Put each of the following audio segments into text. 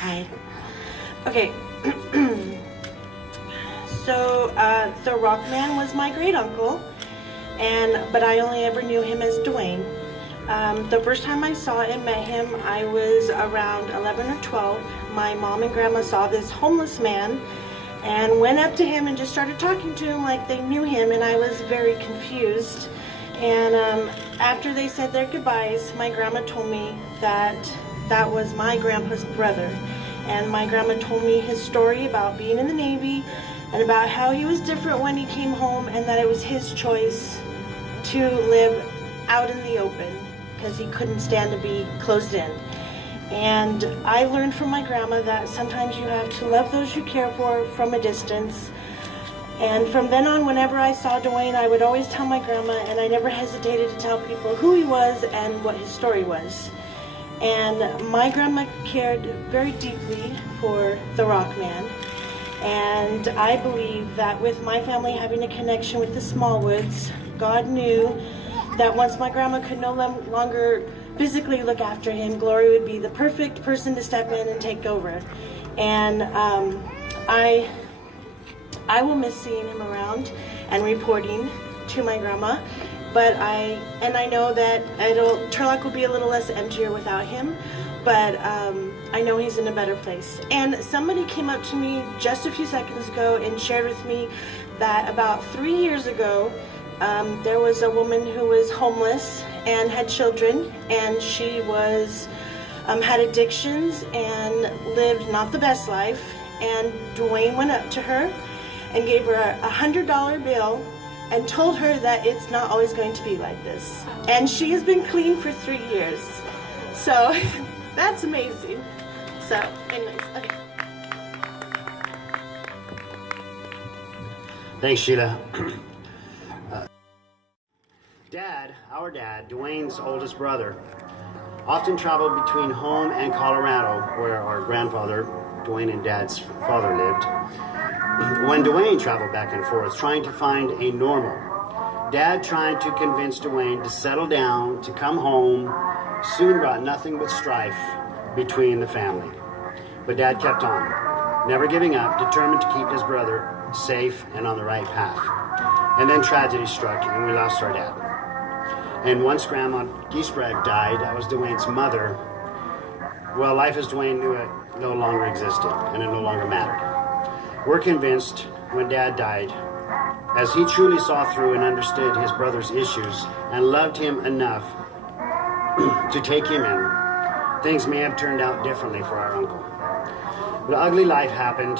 Hi. Okay. So the Rockman was my great uncle, but I only ever knew him as Dwayne. The first time I saw and met him, I was around 11 or 12. My mom and grandma saw this homeless man and went up to him and just started talking to him like they knew him, and I was very confused. And after they said their goodbyes, my grandma told me that that was my grandpa's brother. And my grandma told me his story about being in the Navy and about how he was different when he came home, and that it was his choice to live out in the open because he couldn't stand to be closed in. And I learned from my grandma that sometimes you have to love those you care for from a distance. And from then on, whenever I saw Dwayne, I would always tell my grandma, and I never hesitated to tell people who he was and what his story was. And my grandma cared very deeply for the Rockman. And I believe that with my family having a connection with the Smallwoods, God knew that once my grandma could no longer physically look after him, Glory would be the perfect person to step in and take over. And I will miss seeing him around and reporting to my grandma, but I know that Turlock will be a little less emptier without him, but I know he's in a better place. And somebody came up to me just a few seconds ago and shared with me that about 3 years ago, there was a woman who was homeless and had children, and she had addictions and lived not the best life. And Dwayne went up to her and gave her a $100 bill and told her that it's not always going to be like this. And she has been clean for 3 years. So that's amazing. So anyways, okay. Thanks, Sheila. Our dad, Dwayne's oldest brother, often traveled between home and Colorado, where our grandfather, Dwayne and Dad's father, lived. When Dwayne traveled back and forth, trying to find a normal, Dad trying to convince Dwayne to settle down, to come home, soon brought nothing but strife between the family. But Dad kept on, never giving up, determined to keep his brother safe and on the right path. And then tragedy struck, and we lost our dad. And once Grandma Geisbrecht died, that was Dwayne's mother, well, life as Dwayne knew it no longer existed, and it no longer mattered. We're convinced when Dad died, as he truly saw through and understood his brother's issues and loved him enough to take him in, things may have turned out differently for our uncle. But ugly life happened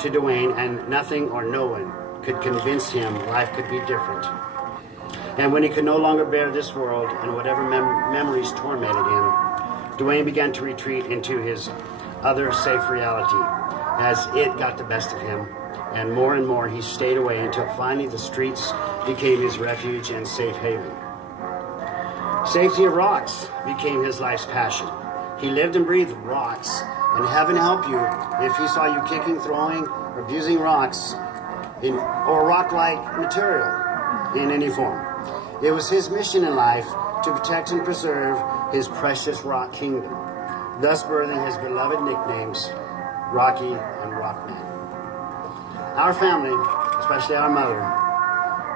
to Dwayne, and nothing or no one could convince him life could be different. And when he could no longer bear this world and whatever memories tormented him, Dwayne began to retreat into his other safe reality as it got the best of him. And more he stayed away until finally the streets became his refuge and safe haven. Safety of rocks became his life's passion. He lived and breathed rocks, and heaven help you if he saw you kicking, throwing, or abusing rocks or rock-like material in any form. It was his mission in life to protect and preserve his precious rock kingdom, thus birthing his beloved nicknames, Rocky and Rockman. Our family, especially our mother,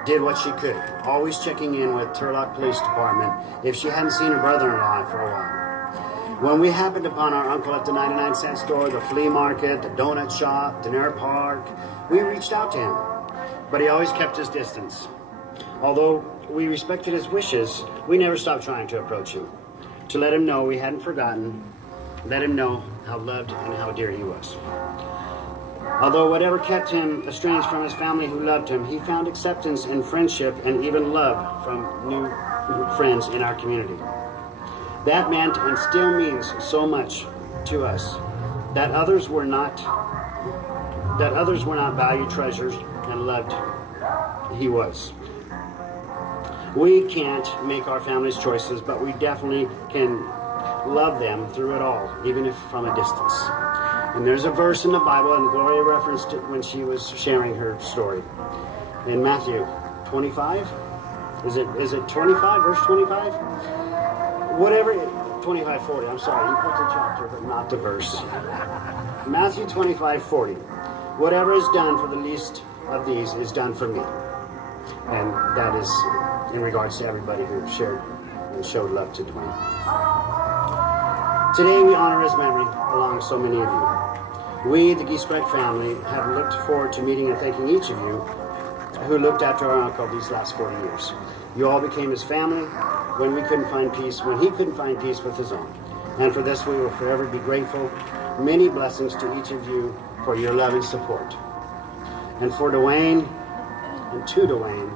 did what she could, always checking in with Turlock Police Department if she hadn't seen her brother-in-law for a while. When we happened upon our uncle at the 99-cent store, the flea market, the donut shop, Denner Park, we reached out to him, but he always kept his distance. Although we respected his wishes, we never stopped trying to approach him, to let him know we hadn't forgotten, let him know how loved and how dear he was. Although whatever kept him estranged from his family who loved him, he found acceptance and friendship and even love from new friends in our community. That meant and still means so much to us, that others were not valued, treasures, and loved he was. We can't make our family's choices, but we definitely can love them through it all, even if from a distance. And there's a verse in the Bible, and Gloria referenced it when she was sharing her story. In Matthew 25, is it 25, verse 25? Whatever, 25:40. I'm sorry, you put the chapter, but not the verse. Matthew 25:40. Whatever is done for the least of these is done for me. And that is in regards to everybody who shared and showed love to Dwayne. Today we honor his memory along so many of you. We, the Geisbrecht family, have looked forward to meeting and thanking each of you who looked after our uncle these last 40 years. You all became his family when he couldn't find peace with his own. And for this we will forever be grateful. Many blessings to each of you for your love and support. And for Dwayne, and to Dwayne,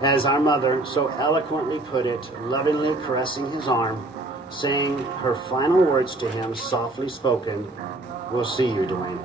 as our mother so eloquently put it, lovingly caressing his arm, saying her final words to him, softly spoken, "We'll see you, Dwayne."